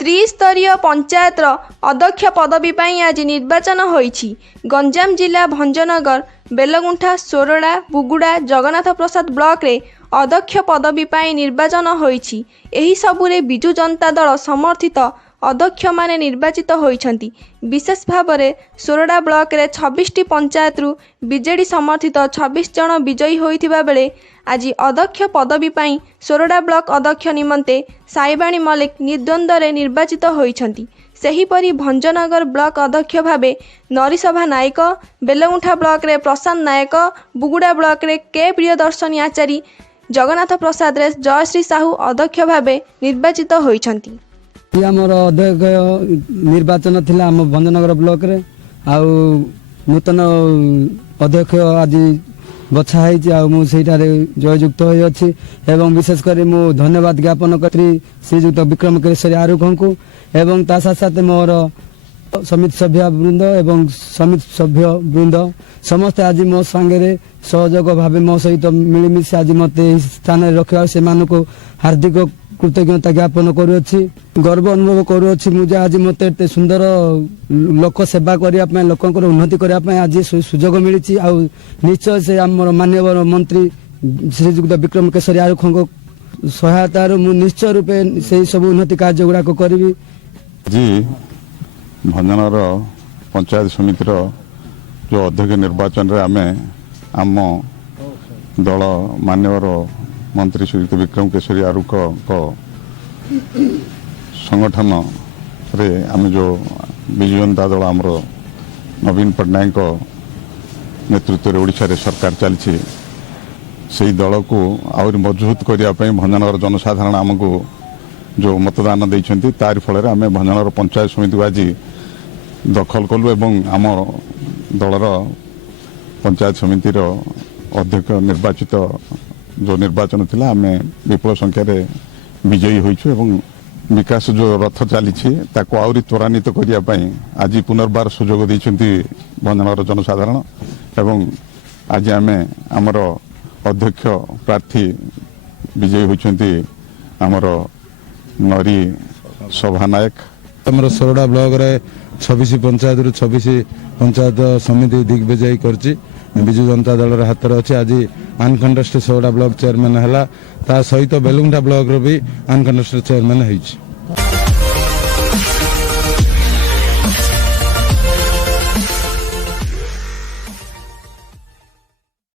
त्रिस्तरीय पंचायतर अध्यक्ष पदवी पर आज निर्वाचन होईछि। गंजाम जिला भंजनगर, बेलगुंठा, सोरडा, बुगुड़ा, जगन्नाथ प्रसाद ब्लॉक रे अध्यक्ष पदवी पर निर्वाचन होईछि। एही सबुरे बिजु जनता दल समर्थित अध्यक्ष माने निर्वाचित होइछंती। विशेष भाव में सोरडा ब्लॉक रे 26टी पंचायत रु बीजेडी समर्थित 26 जन विजयी होइथिबा बेले आज अध्यक्ष पदवी पर सोरडा ब्लॉक अध्यक्ष निमंते साईबाणी मलिक निर्द्वंद्व रे निर्वाचित होइछंती। सेहीपरि भंजनगर ब्लॉक अध्यक्ष भावे नरीसभा नायक, बेलगुंठा ब्लॉक रे प्रशांत नायक, बुगुड़ा ब्लॉक रे के प्रियदर्शनी आचारी, जगन्नाथ प्रसाद रे जयश्री साहू अध्यक्ष भावे निर्वाचित होइछंती। आमर अध्यक्ष निर्वाचन थिला आम भंजनगर ब्लॉक रे आउ नूतन अध्यक्ष आज बछा है जययुक्त होती एवं विशेष कर मु धन्यवाद ज्ञापन करी श्रीजुक्त विक्रम केशरी आरुख को एवं ता साथ साथ मोर समिति सभ्य वृंद एवं समिति सभ्य वृंद समस्त आज मो सांगे सहयोग भाव मो सहित मिलमिशि आज मत स्थान रखा से हार्दिक कृतज्ञता ज्ञापन करुच्छी। गर्व अनुभव करुच्छी मुझे आज मत एत सुंदर लोक सेवा करने लोकंर उन्नति करने आज सुजोग मिली आ निश्चय से आम माननीय मंत्री श्रीजुक्त विक्रम केशरी आरुख सहायता मु निश्चय रूपे से सब उन्नति कार्य गुड़ाक करी। जी भंजनगर पंचायत समितिर जो अध्यक्ष निर्वाचन रे आमे आम दल माननीय मंत्री श्रीयुक्त विक्रम केशरी आरुख संगठन रे आम जो विजु जनता दल आमर नवीन पट्टनायक नेतृत्व ओडिशा रे सरकार चलती से दल को आहुरी मजबूत करने भंजनगर जनसाधारण आमको जो मतदान देइछंती तार फल आम भंजनगर पंचायत समिति को आज दखल कलु एवं आम दलर पंचायत समितिर अध्यक्ष निर्वाचित जो निर्वाचन थिला आम विपुल संख्यार विजयी होइछु एवं विकास जो रथ चली आहुरी त्वरान्वित करने आज पुनर्बार सुजोग देइछंती भंजनगर जनसाधारण एवं आज आम आमर अध्यक्ष प्रार्थी विजयी होइछंती आमर नरी सभा नायक। आमर सोरडा ब्लॉक रे 26 पंचायत रु 26 पंचायत समिति दिग्विजयी करछि विजु जनता दल हाथ अच्छे आज अनकंटेस्टेड सोरडा ब्लॉक चेयरमैन है सहित बेलुंठा ब्लॉक रो भी अनकंटेस्टेड चेयरमैन होइछि।